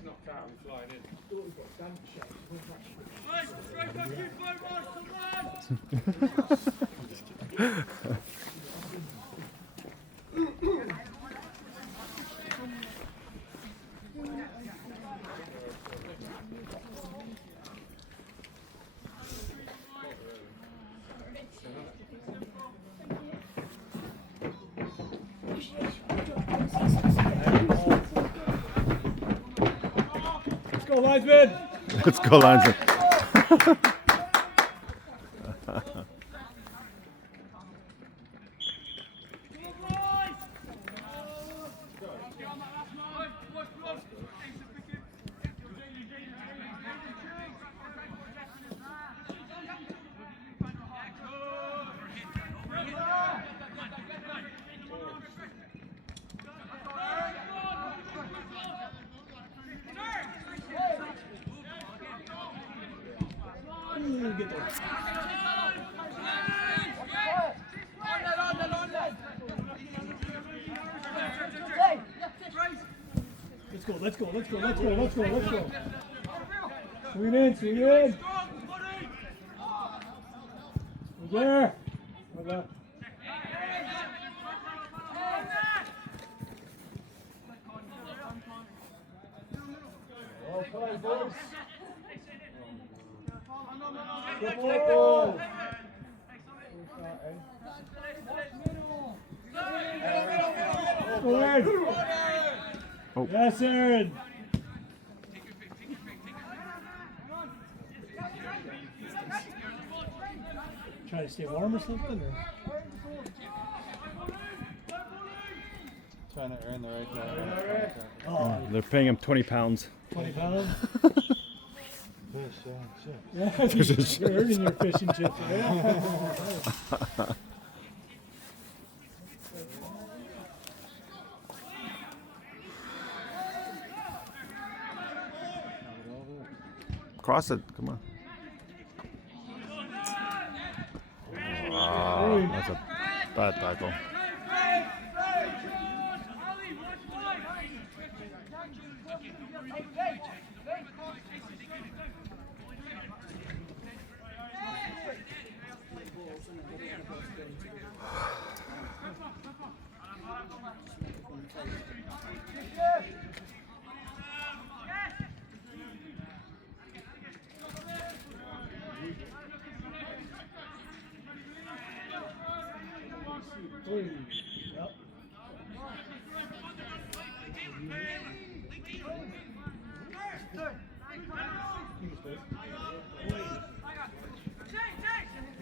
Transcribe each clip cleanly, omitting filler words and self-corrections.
Knocked out and flying in. Let's go, linesman! Let's go, linesman. Get there. Let's go. Swing in. We're there. Well played, boys. Good ball. Oh. Yes, Aaron. Try to stay warm or something? Or? Trying to earn the right to Oh, They're paying him 20 pounds. 20 pounds? fish, Yeah, you're earning your fish and chips. Yeah. Cross it. Come on. Wow, that's a bad tackle. Yep.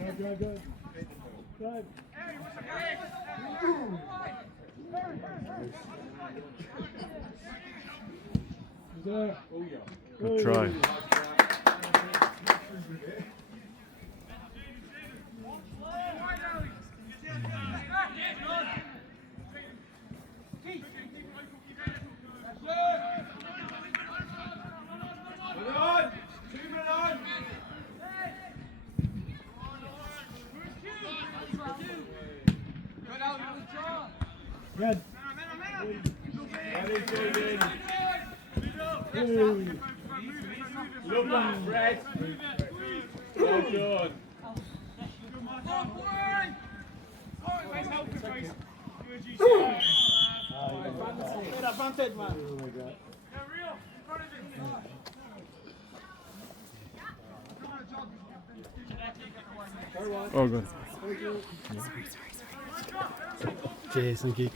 Drive. Good try. Good. Look back, Fred. Well done. Advantage, man. Oh, good. Cheers, thank you.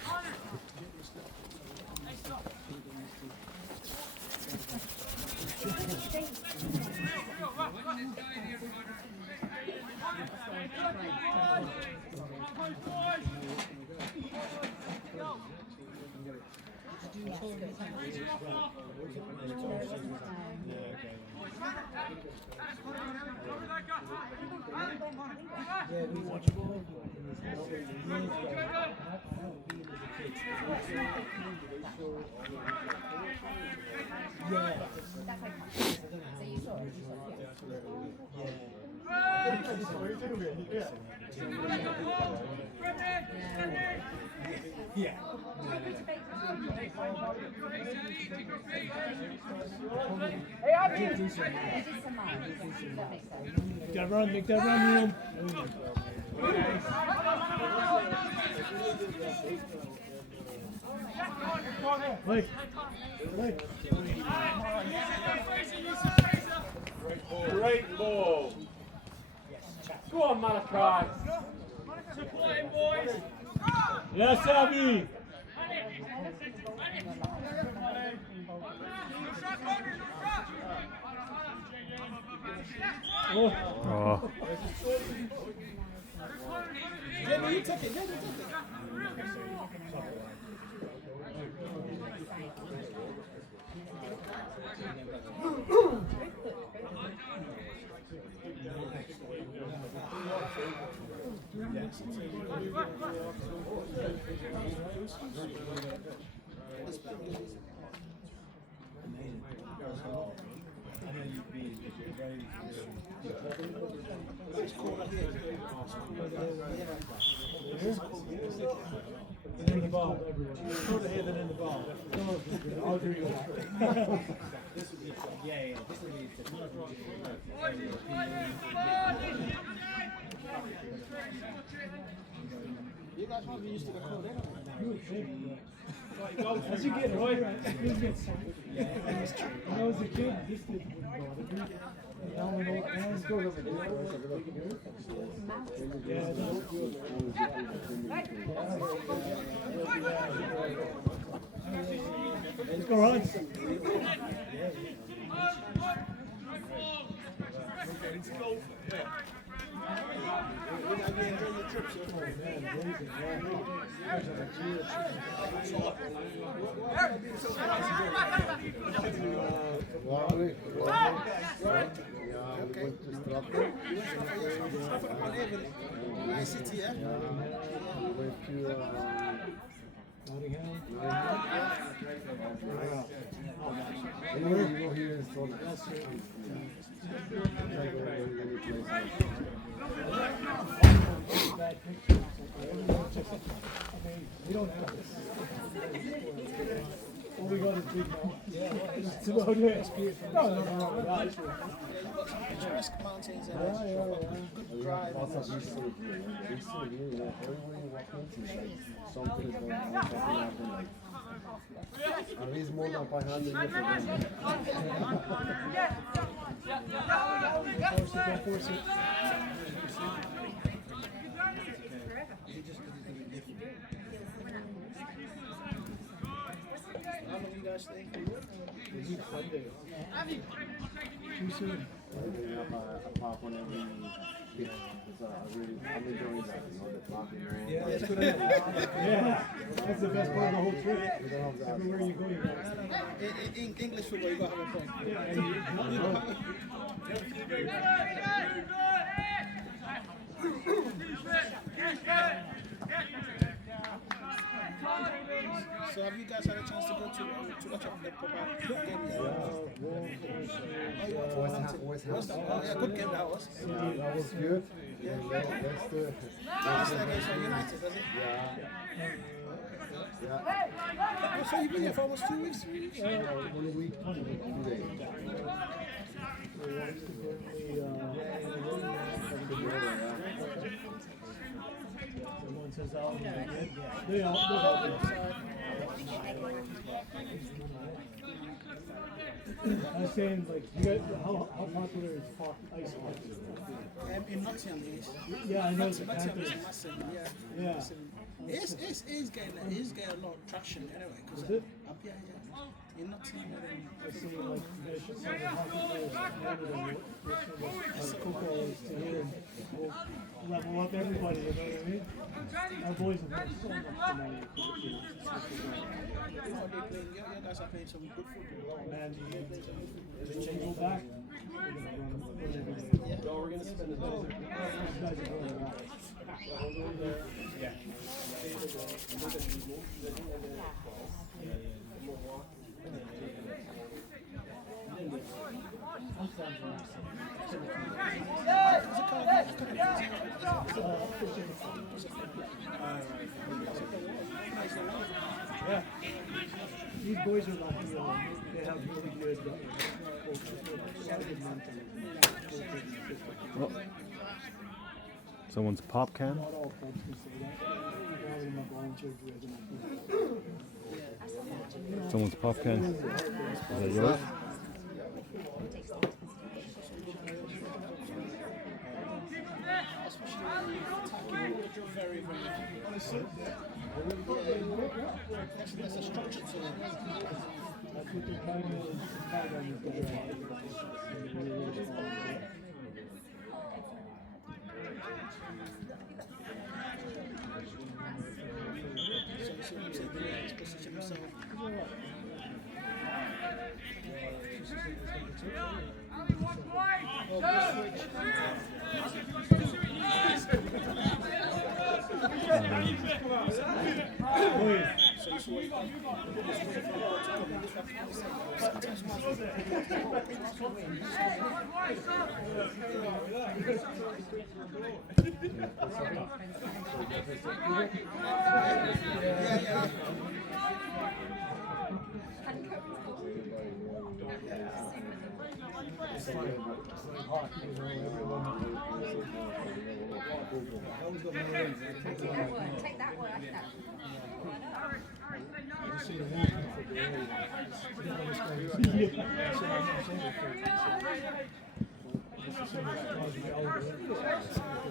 Make that run, Liam. Wait. Great ball. Go on, Malachi. Supporting boys. Yes, Abby. Oh. Jamie, you took it. Jamie, you took it. In the ball. Further here than in the ball. I'll agree with that. You guys probably used to the code, You would think. As you get older, you get something. When I was a kid, this didn't bother me. Now when old hands go over there, let's go on. Nice city, yeah? Went to Nottingham. Anyway, you go here and start. Bad pictures. We don't have this. All we got is big now. Yeah, it's about it. No. Picturesque mountains and good drive. Everywhere you walk into, something is going on, something happening. At least more than 500 years ago. Force it. How long you guys stay? Too soon. They have a pop on every pitch. I'm enjoying that, you know, the popping. Yeah, it's good. Yeah, that's the best part of the whole trip. We don't have that. Everywhere you go, you got In English football, you gotta have a point. So have you guys had a chance to go to watch up the proper game? West Ham. Oh, yeah, good game that was. That was good. Yeah, Leicester. That's against United, does it? Yeah. So you've been here for almost 2 weeks? 1 week, 2 days. Someone says that they all I was saying, like, you guys, how popular is ice hockey? In Nottingham, it is. Yeah, I know it's a Nottingham is Panthers. massive, yeah. Yeah. Massive. It's getting a lot of traction anyway. Cause, Is it? Yeah. In Nottingham, I see, like, you guys should send the hockey players to Canada, football is to here, and we'll level up everybody, you know what I mean? Our boys have had so much money. you guys are playing some good football. Man, you go back. No, we're gonna spend the day. These guys are going around. Yeah. These boys are lucky. They have really good Oh. Someone's pop can. Not all folks can say that. Someone's pop can. Is that yours? Very, very honestly. There's a structure to it. That's what they're trying to find on this guy. Position himself. Take that one.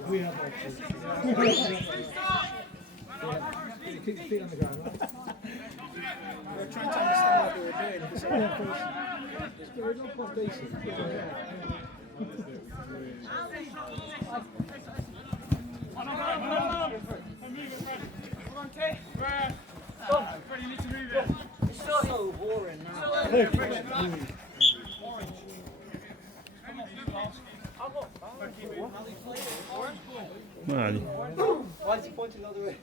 We have that. Keep your feet on the ground, right? We're trying to understand what they were doing. There is no foundation. It's so boring now. Man. Why is he pointing the other way?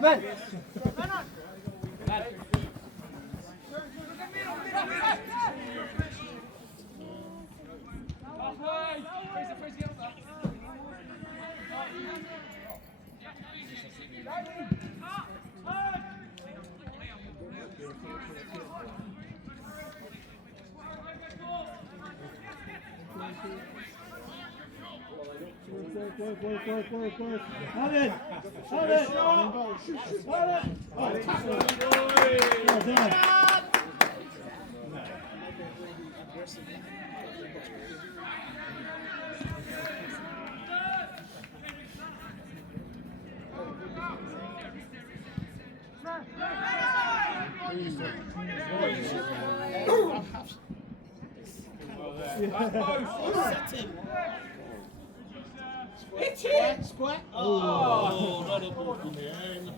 Man! Work. Have it! Well done. Hit it! Squat! Oh, not a ball from the end.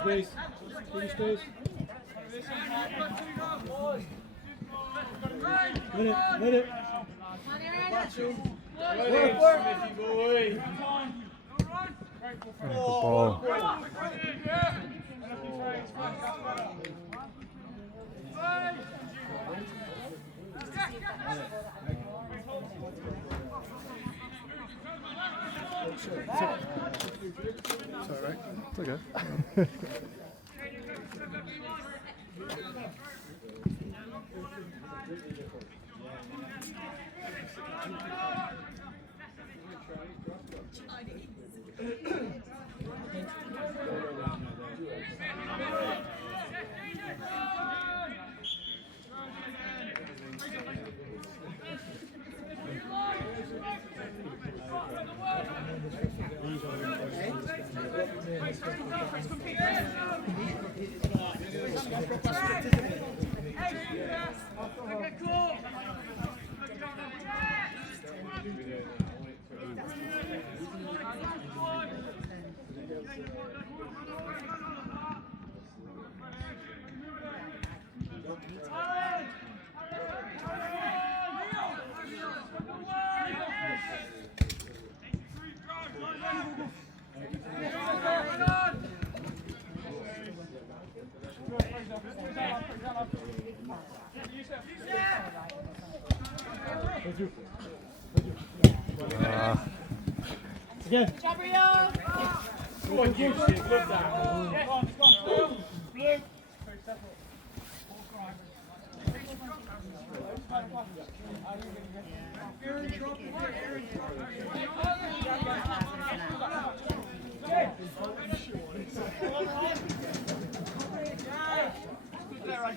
Space. Let it. Smithy boy. Ball. It's alright. It's okay. Again. Go on, you shit. Love that. Come on, blue. Blue.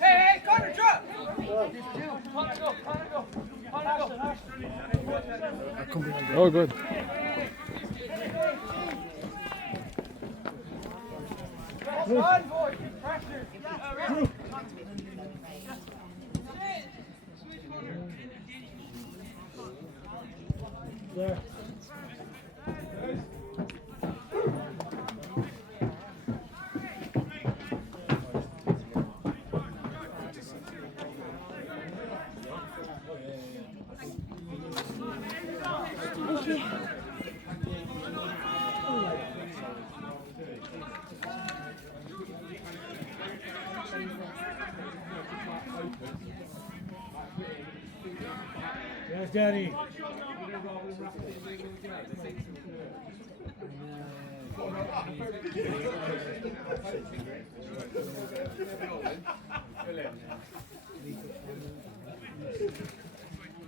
Hey, Connor, drop! Oh, good. There. Yes, Daddy.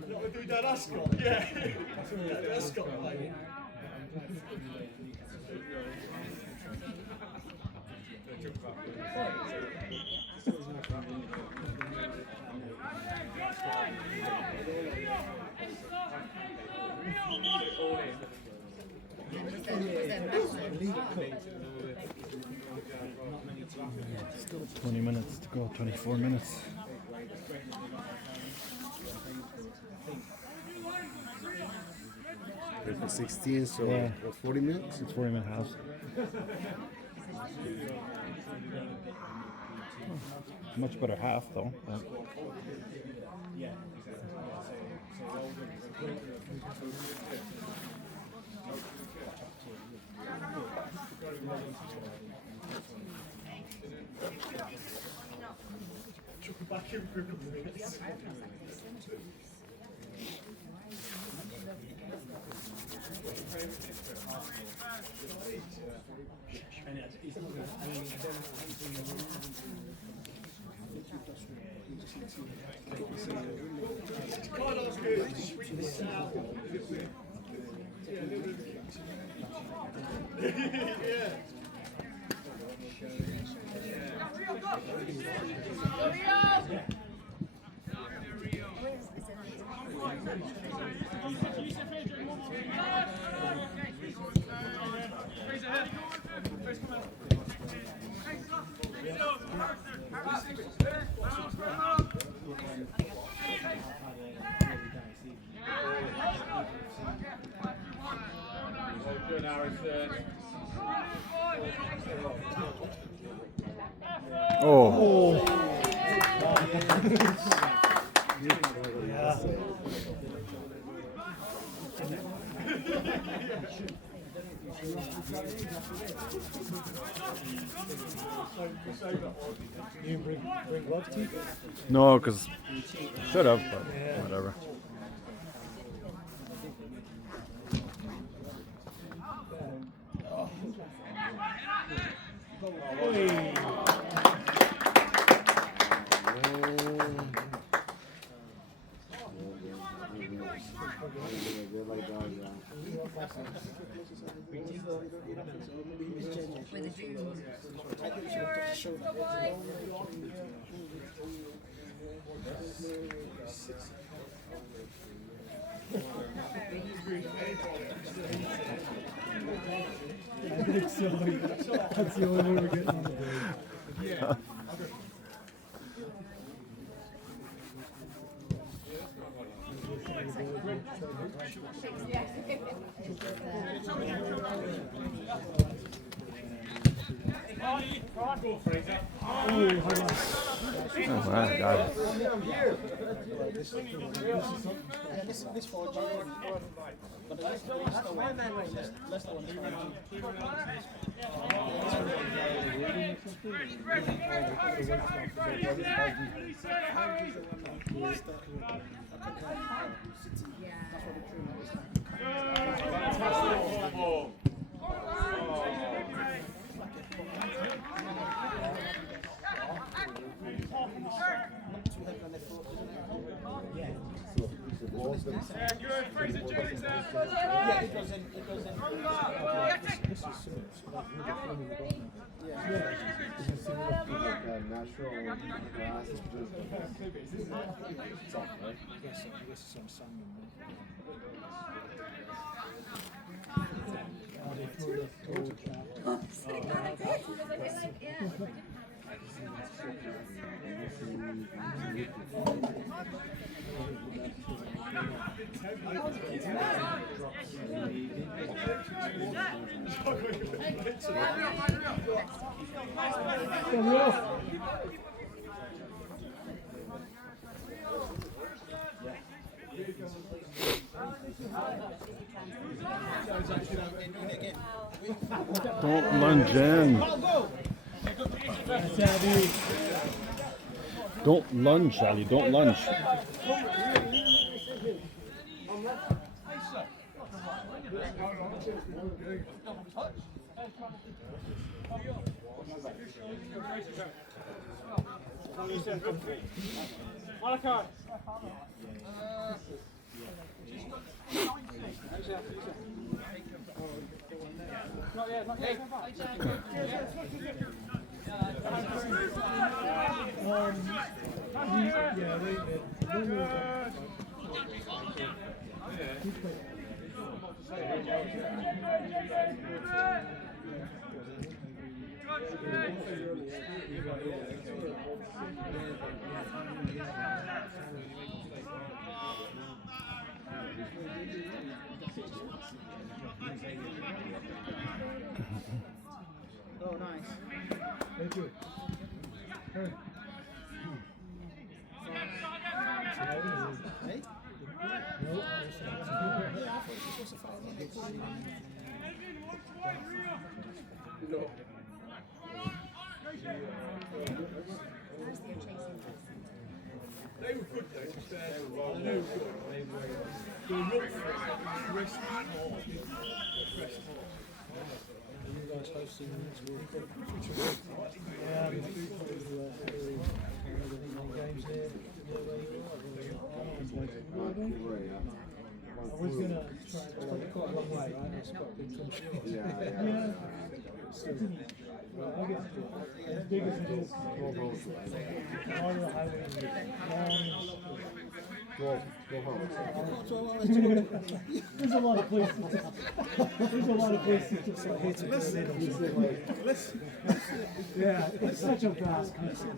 What we do that Ascot? Yeah. Ascot, mate. 20 minutes to go, 24 minutes. For 16, so Yeah. what, 40 minutes? It's 40 minute half. Much better half though. But Back in for a couple of minutes. Good, Harrison. oh, You bring gloves too? no, because should have, but whatever. I think so. That's the only way we're getting on the day. Go, Fraser. Oh my God. This 4G. But the Leicester one is 4. Don't lunge in. Don't lunge, Ali. Don't lunge. Malachi. Not yet, not yet. Oh, nice. Thank you. Hey. Hey? Nope. They were good though, to be fair. They were good. They were not pressed hard. You guys hosting next week? Yeah, we do games here. I was gonna try and quite a long way, right? It's quite a big country. Yeah. Well, I guess as big as it is, all the highways long. Go home. There's a lot of places. There's a lot of places to say hey to. Yeah, it's such a vast country.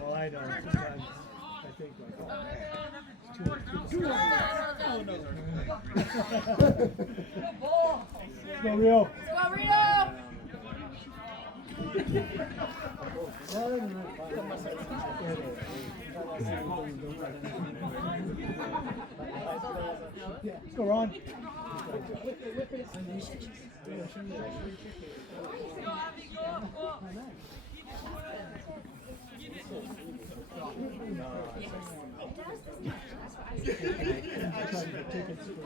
Well, I know. Sometimes I think like, oh no. Let's go, Rio. Let's go, Rio! Yeah, let's go, Ron.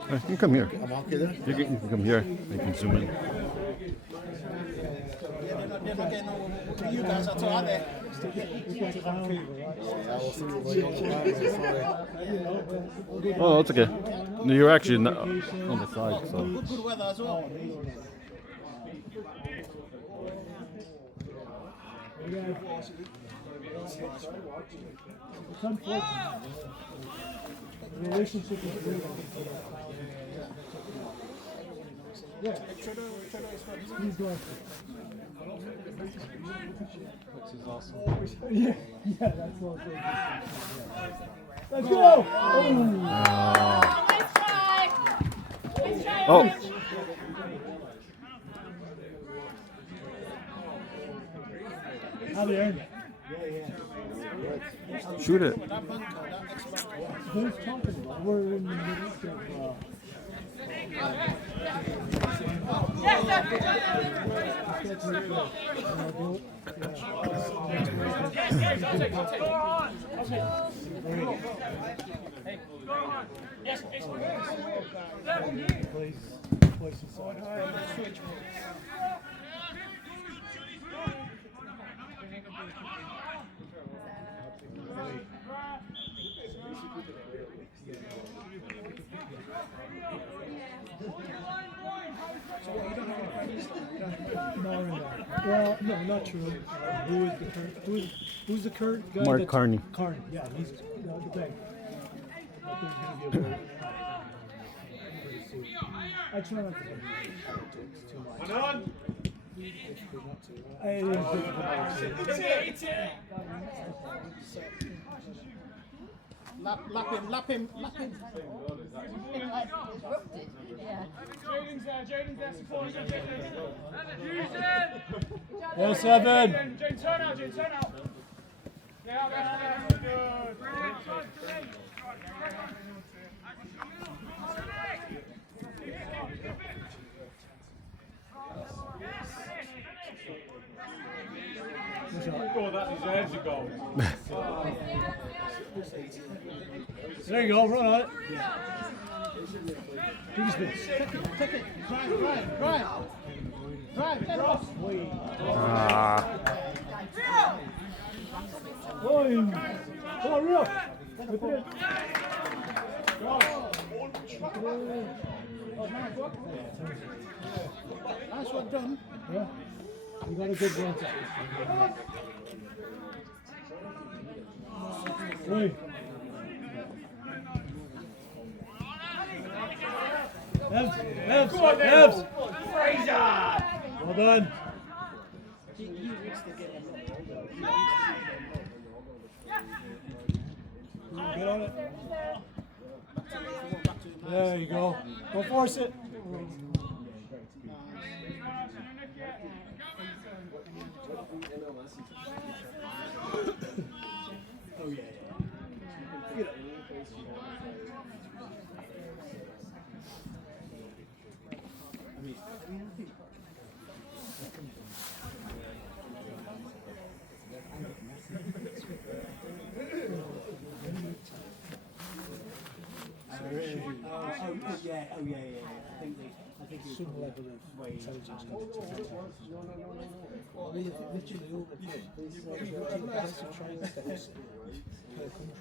You can come here. I'm okay there. You can come here. You can zoom in. They're not getting over you guys at all, are they? got Vancouver, right? Yeah, I was thinking about your sorry. You know, Oh, that's okay. No, you're actually on the side, so. Good weather as well. It's unfortunate. The relationship is great. Yeah. He's going. Which is awesome. Yeah, that's what I'm saying. Let's go! Oh. How they earn? Shoot it. Who's talking about? We're in the midst of. Well, no, not true. Who is the current? Who's the current guy? Mark Carney. Carney, yeah, he's the thing. I think he's gonna be a vote. I try not to think too much. Lap him. Jaden's there supporting you. Yo, 7. Jaden, turn out, turn out. Yeah, good. Oh, that deserves a goal. There you go, run on it. Take it. Drive. Get off. Going. Come on, real. Nice one done. Yeah. You got a good run. Wait. Evs. Fraser! Well done. Get on it. There you go. Don't force it. Oh yeah. I think some level of intelligence needed to be literally all the trial steps per country.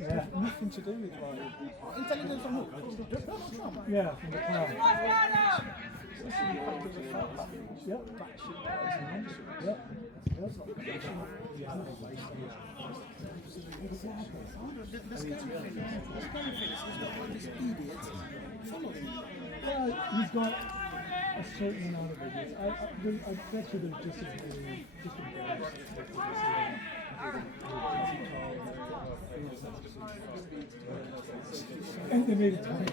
Yeah, nothing to do with like Intelligence from who? yeah, from the cloud. Yep. Yep. He's got a certain amount of idiots. I bet you there's just and they made it time.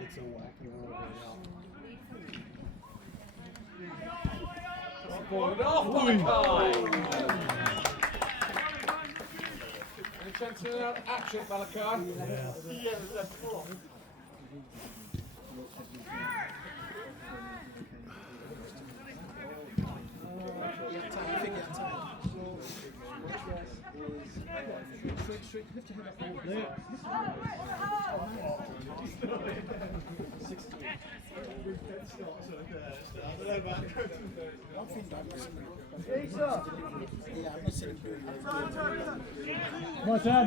It's a whack. Forward off, Malachi! Any chance of an action, Malachi? Yeah. Yeah, time. I think yeah, time. Straight, lift your head up. Yeah. One thing that I'm missing. Yeah, I'm missing him doing it. Come on, Sam.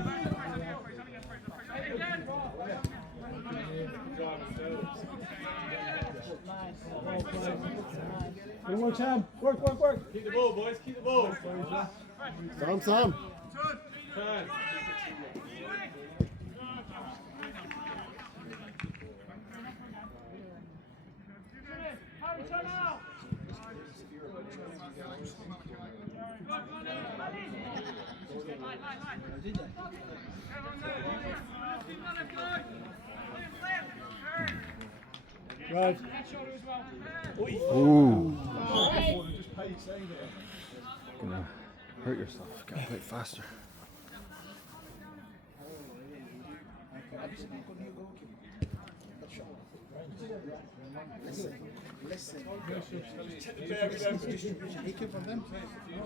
Good work, Sam. Work. Keep the ball, boys, keep the ball. Sam. Turn. Right. Ooh. Gonna hurt yourself. Gotta play faster. Listen. Distribution. He came from them.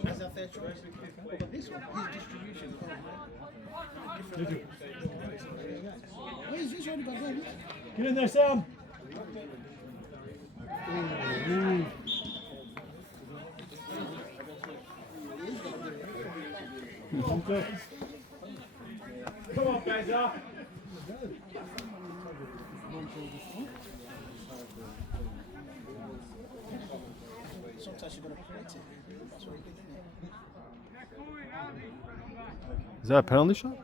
That's a fair choice. But this one, his distribution. Where is this one about going? Get in there, Sam. Okay. Come on, Beza. Sometimes you gotta create it. That's what he did, Is that a penalty shot?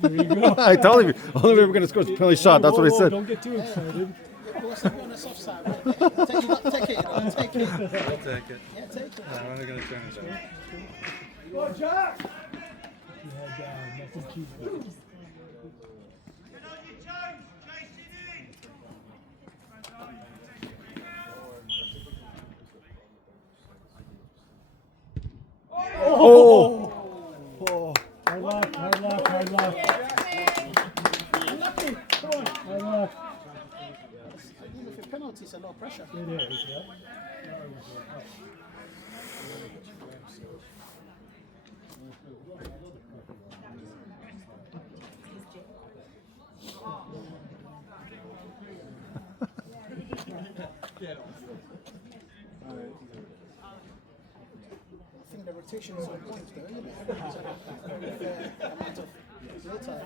There you go. I told you. Only way we're gonna score is a penalty shot. That's what I Whoa, said. Don't get too excited. What's the on the soft side? Right? Take it. I'll take it. Yeah, take it. I'm only going to turn it over. Go on, Jack. Keep your head down. Nothing cheap. Oh! Hard luck. Unlucky. Come on. Hard luck. Even if a penalty, it's a lot of pressure. It is, yeah. I think the rotation is on point though, isn't it? It's a fair amount of real time.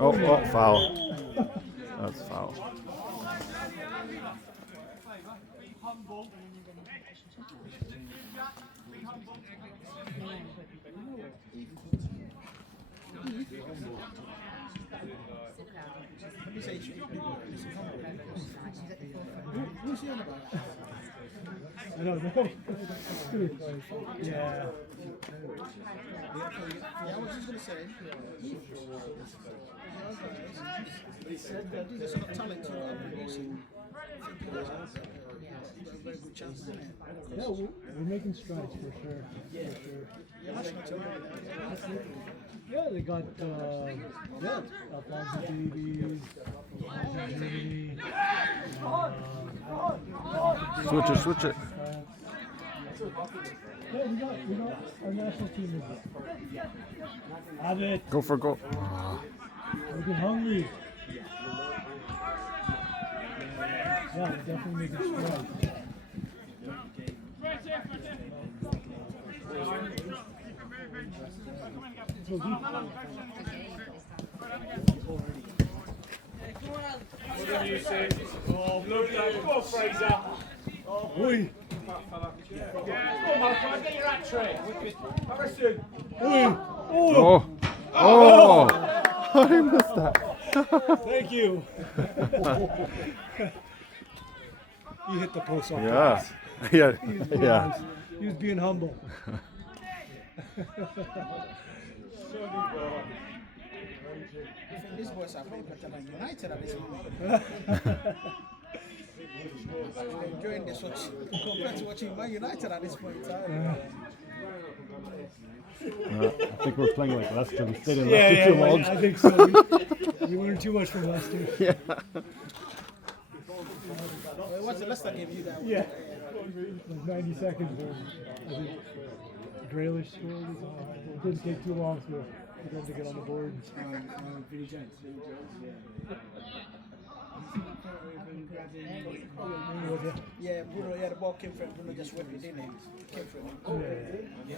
Oh, foul. That's foul. Let me say, who's he on about? I don't know. Yeah. Yeah, I was just going to say, he said that there's a lot of talent you're underusing. Very good chance, isn't it? Yeah, we're making strides for sure. Yeah, they got Alfonso Davies, Germany. Switch it. Yeah, we got our national team is there. Have it. Go for a goal. We're getting hungry. Yeah, we're definitely making strides. So deep. What do you say? Oh, lovely. Come on, Fraser. Oi. Come on, Malachi, get your hat trick. Harrison. Oh! I missed that. Thank you. You hit the post off. Yeah. Yeah. He was being humble. So good, bro. think these boys are playing better than United at this moment. I'm enjoying this watch compared to watching Man United at this point in time. I think we're playing like Leicester. We stayed in Yeah, Leicester too yeah, long. I think so. We learned too much from Leicester. Yeah. What's the Leicester game you that? Yeah. Like 90 seconds or I think Grealish scored. It didn't take too long for them to get on the board. Yeah, Bruno, yeah, the ball came from Bruno, just whipped it, didn't it? Came from him. Yeah,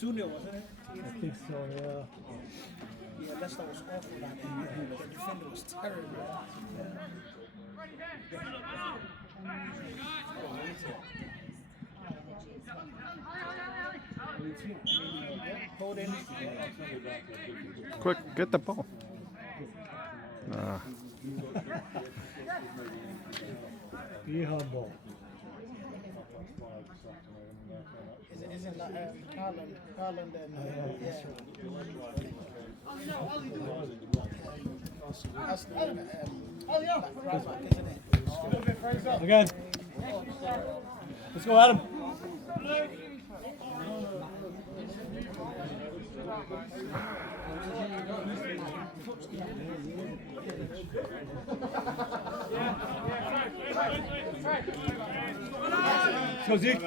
2-0, wasn't it? I think so, yeah. Yeah, Leicester was awful that day. The defender was terrible. Holding. Quick, get the ball. Be humble. Isn't that Haaland and Again. Let's go, Adam. Let's go, Zeke.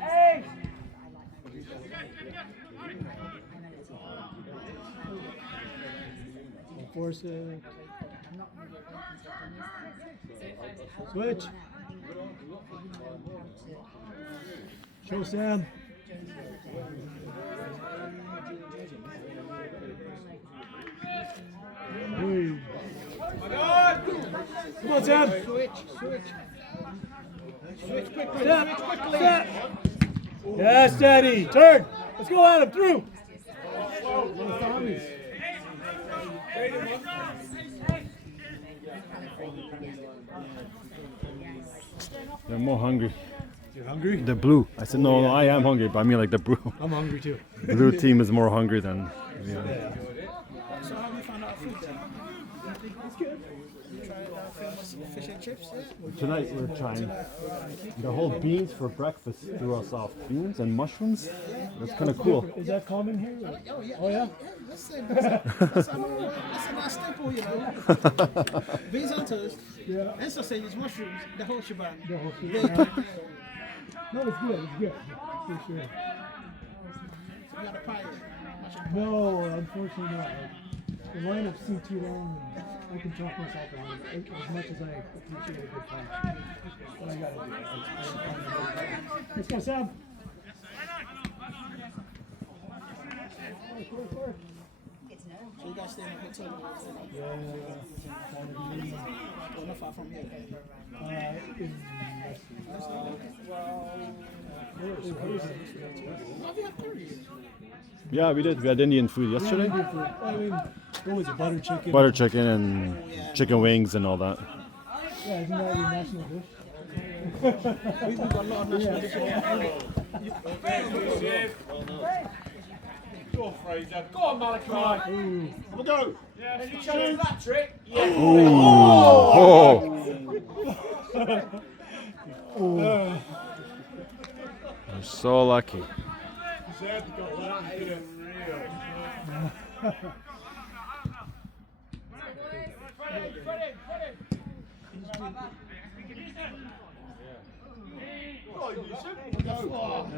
Hey! Force it. Switch. Show Sam. Hey. Come on, Sam. Switch quickly. Step. Yeah, steady. Turn. Let's go, Adam. Through. They're more hungry. You're hungry? The blue. I said no, I am hungry, but I mean like the blue. I'm hungry too. Blue team is more hungry than. Yeah. So how do you find out food then? It's good. You try famous fish and chips, yeah? Tonight we're trying the whole beans for breakfast threw us off. Beans and mushrooms. That's kind of cool. Is that common here? Oh yeah. Oh, yeah? That's a nice staple, you know. Beans on toast. Yeah. And sausages, mushrooms, the whole shebang. The whole shit. Bacon. No, it's good. It's good. For sure. You got a pie yet? No, unfortunately not. The lineups seem too long, and I can talk myself around as much as I appreciate a good pie. But I gotta do it. Let's go, Sam. So you guys stay in a hotel? Yeah. Well, not far from here. Yeah, we did. We had Indian food yesterday. I mean, what was it? Butter chicken? Butter chicken and chicken wings and all that. Yeah, isn't that your national dish? We've got a lot of national dishes. Go, Fraser. Go on, Malachi. We'll go. Yeah, you chose that trick. Yeah. Oh! You're so lucky. Zed got that in real.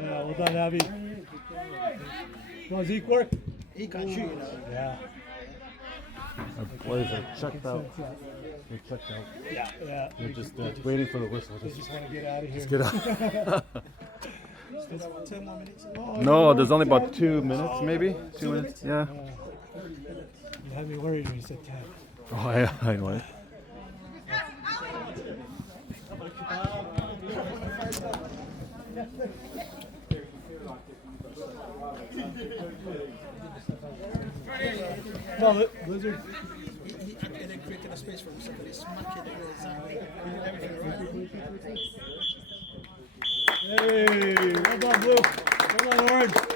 Yeah, well done, Abby. Come on, Zeke, work. He can shoot, you know. Yeah. Our boys are checked out. They're checked out. Yeah. They're just waiting for the whistle. They just want to get out of here. Get out. Still got 10 more minutes. No, there's only about 2 minutes, maybe. 2 minutes. Yeah. You had me worried when you said 10. Oh, yeah, I know it. Come on, Blizzard. He created a space for himself, but he's smacking it exactly. Everything right. Hey, well done, Blue. Well on, Orange.